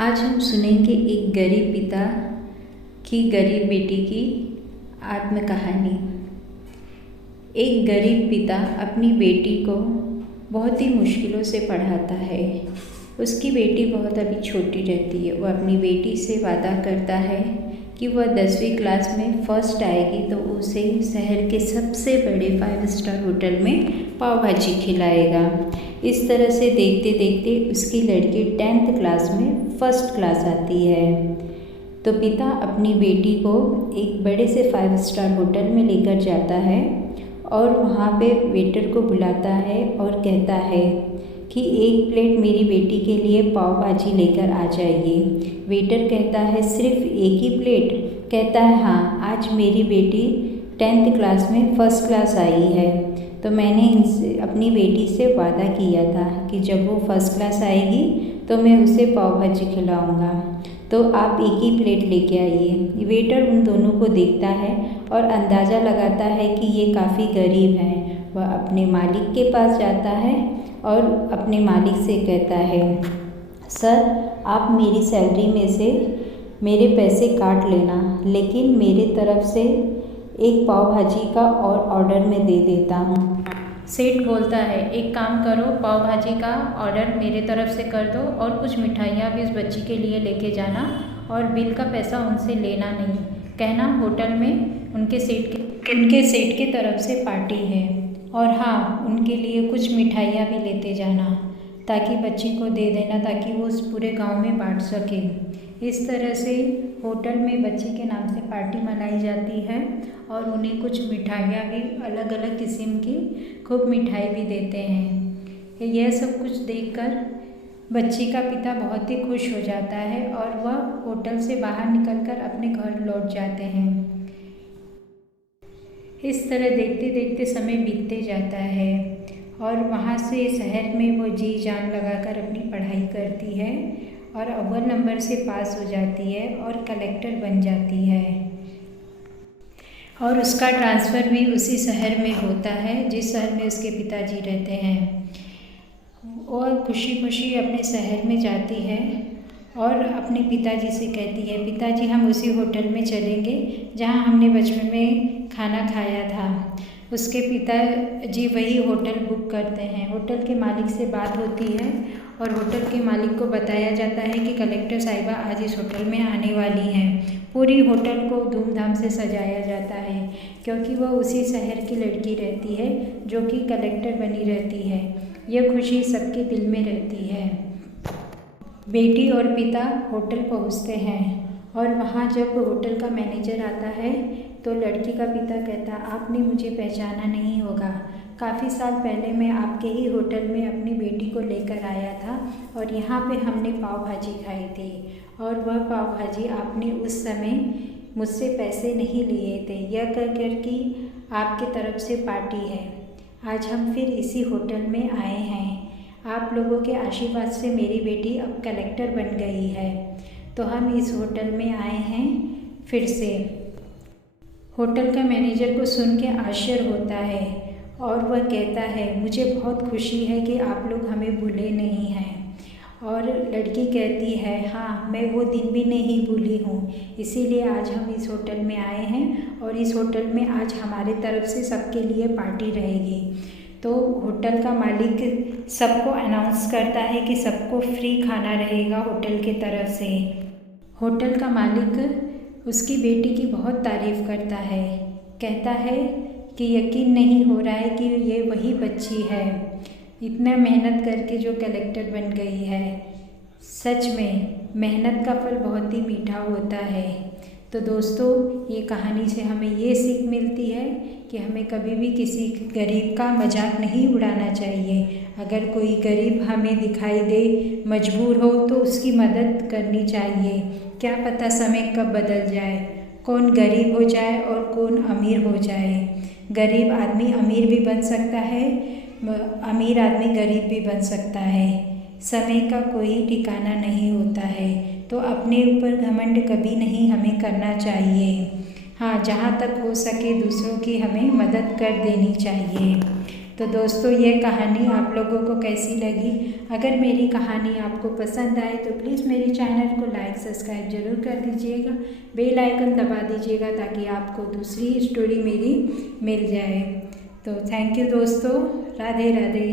आज हम सुनेंगे एक गरीब पिता की गरीब बेटी की आत्मकहानी। एक गरीब पिता अपनी बेटी को बहुत ही मुश्किलों से पढ़ाता है। उसकी बेटी बहुत अभी छोटी रहती है। वह अपनी बेटी से वादा करता है कि वह 10वीं क्लास में फर्स्ट आएगी तो उसे शहर के सबसे बड़े 5 स्टार होटल में पाव भाजी खिलाएगा। इस तरह से देखते देखते उसकी लड़की 10th क्लास में फर्स्ट क्लास आती है। तो पिता अपनी बेटी को एक बड़े से 5 स्टार होटल में लेकर जाता है और वहाँ पे वेटर को बुलाता है और कहता है कि 1 प्लेट मेरी बेटी के लिए पाव भाजी लेकर आ जाइए। वेटर कहता है सिर्फ 1 ही प्लेट? कहता है हाँ, आज मेरी बेटी 10th क्लास में फर्स्ट क्लास आई है, तो मैंने इनसे अपनी बेटी से वादा किया था कि जब वो फर्स्ट क्लास आएगी तो मैं उसे पाव भाजी खिलाऊँगा, तो आप 1 ही प्लेट लेके आइए। वेटर उन दोनों को देखता है और अंदाज़ा लगाता है कि ये काफ़ी गरीब हैं। वह अपने मालिक के पास जाता है और अपने मालिक से कहता है, सर आप मेरी सैलरी में से मेरे पैसे काट लेना, लेकिन मेरे तरफ से 1 पाव भाजी का और ऑर्डर मैं दे देता हूँ। सेठ बोलता है, एक काम करो, पाव भाजी का ऑर्डर मेरे तरफ से कर दो और कुछ मिठाइयाँ भी उस बच्ची के लिए लेके जाना और बिल का पैसा उनसे लेना नहीं। कहना होटल में उनके सेठ के तरफ से पार्टी है और हाँ, उनके लिए कुछ मिठाइयाँ भी लेते जाना ताकि बच्ची को दे देना, ताकि वो उस पूरे गांव में बांट सके। इस तरह से होटल में बच्ची के नाम से पार्टी मनाई जाती है और उन्हें कुछ मिठाइयाँ भी अलग अलग किस्म की खूब मिठाई भी देते हैं। यह सब कुछ देखकर बच्ची का पिता बहुत ही खुश हो जाता है और वह होटल से बाहर निकलकर अपने घर लौट जाते हैं। इस तरह देखते देखते समय बीतते जाता है और वहाँ से शहर में वो जी जान लगाकर अपनी पढ़ाई करती है और अव्वल नंबर से पास हो जाती है और कलेक्टर बन जाती है और उसका ट्रांसफ़र भी उसी शहर में होता है जिस शहर में उसके पिताजी रहते हैं। और खुशी खुशी अपने शहर में जाती है और अपने पिताजी से कहती है, पिताजी हम उसी होटल में चलेंगे जहाँ हमने बचपन में खाना खाया था। उसके पिताजी वही होटल बुक करते हैं। होटल के मालिक से बात होती है और होटल के मालिक को बताया जाता है कि कलेक्टर साहिबा आज इस होटल में आने वाली हैं। पूरी होटल को धूमधाम से सजाया जाता है क्योंकि वह उसी शहर की लड़की रहती है जो कि कलेक्टर बनी रहती है। यह खुशी सबके दिल में रहती है। बेटी और पिता होटल पहुंचते हैं और वहाँ जब होटल का मैनेजर आता है तो लड़की का पिता कहता, आपने मुझे पहचाना नहीं होगा, काफ़ी साल पहले मैं आपके ही होटल में अपनी बेटी को लेकर आया था और यहाँ पे हमने पाव भाजी खाई थी और वह पाव भाजी आपने उस समय मुझसे पैसे नहीं लिए थे। यह कह कर कि आपके तरफ से पार्टी है। आज हम फिर इसी होटल में आए हैं। आप लोगों के आशीर्वाद से मेरी बेटी अब कलेक्टर बन गई है, तो हम इस होटल में आए हैं फिर से। होटल का मैनेजर को सुन के आश्चर्य होता है और वह कहता है, मुझे बहुत खुशी है कि आप लोग हमें भूले नहीं हैं। और लड़की कहती है, हाँ मैं वो दिन भी नहीं भूली हूँ, इसीलिए आज हम इस होटल में आए हैं और इस होटल में आज हमारे तरफ से सबके लिए पार्टी रहेगी। तो होटल का मालिक सबको अनाउंस करता है कि सबको फ्री खाना रहेगा होटल के तरफ से। होटल का मालिक उसकी बेटी की बहुत तारीफ़ करता है, कहता है कि यकीन नहीं हो रहा है कि ये वही बच्ची है, इतना मेहनत करके जो कलेक्टर बन गई है। सच में मेहनत का फल बहुत ही मीठा होता है। तो दोस्तों, ये कहानी से हमें ये सीख मिलती है कि हमें कभी भी किसी गरीब का मजाक नहीं उड़ाना चाहिए। अगर कोई गरीब हमें दिखाई दे, मजबूर हो, तो उसकी मदद करनी चाहिए। क्या पता समय कब बदल जाए, कौन गरीब हो जाए और कौन अमीर हो जाए। गरीब आदमी अमीर भी बन सकता है, अमीर आदमी गरीब भी बन सकता है। समय का कोई ठिकाना नहीं होता है, तो अपने ऊपर घमंड कभी नहीं हमें करना चाहिए। हाँ, जहाँ तक हो सके दूसरों की हमें मदद कर देनी चाहिए। तो दोस्तों ये कहानी आप लोगों को कैसी लगी? अगर मेरी कहानी आपको पसंद आए तो प्लीज़ मेरे चैनल को लाइक सब्सक्राइब ज़रूर कर दीजिएगा, बेल आइकन दबा दीजिएगा ताकि आपको दूसरी स्टोरी मेरी मिल जाए। तो थैंक यू दोस्तों, राधे राधे।